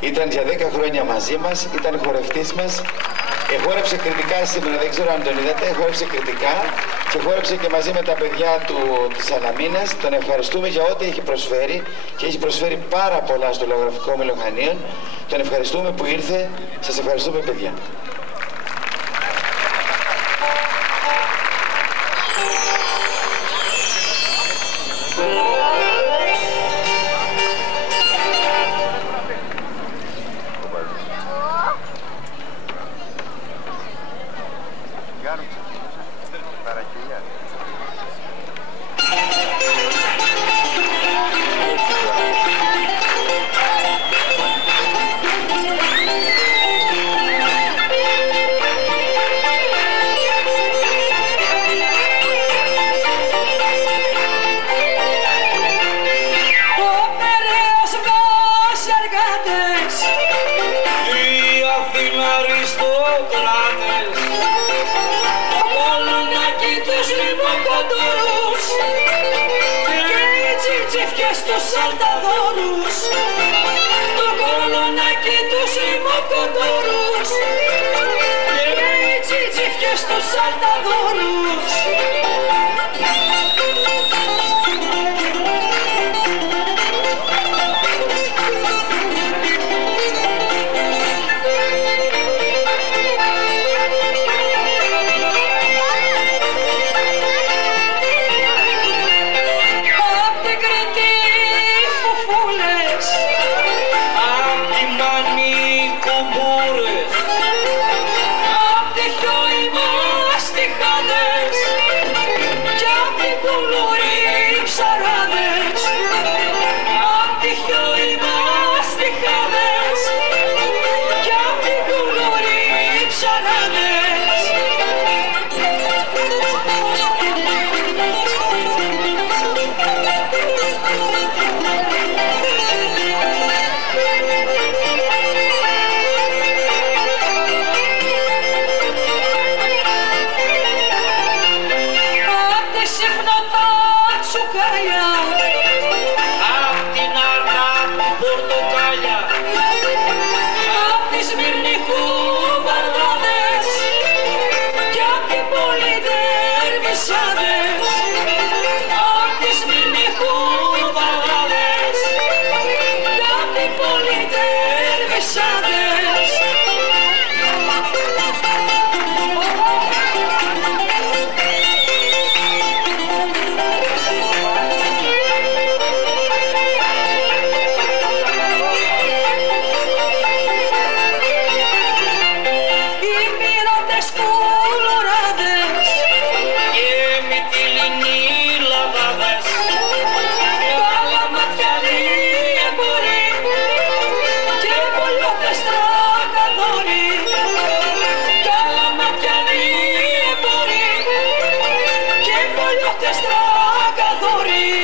Ήταν για 10 χρόνια μαζί μας, ήταν χορευτής μας. Χόρεψε κριτικά σήμερα, δεν ξέρω αν τον είδατε, χόρεψε κριτικά και χόρεψε και μαζί με τα παιδιά της Αναμίνας. Τον ευχαριστούμε για ό,τι έχει προσφέρει και έχει προσφέρει πάρα πολλά στο Λογογραφικό Μελοχανίων. Τον ευχαριστούμε που ήρθε. Σας ευχαριστούμε, παιδιά. Στρακαδόροι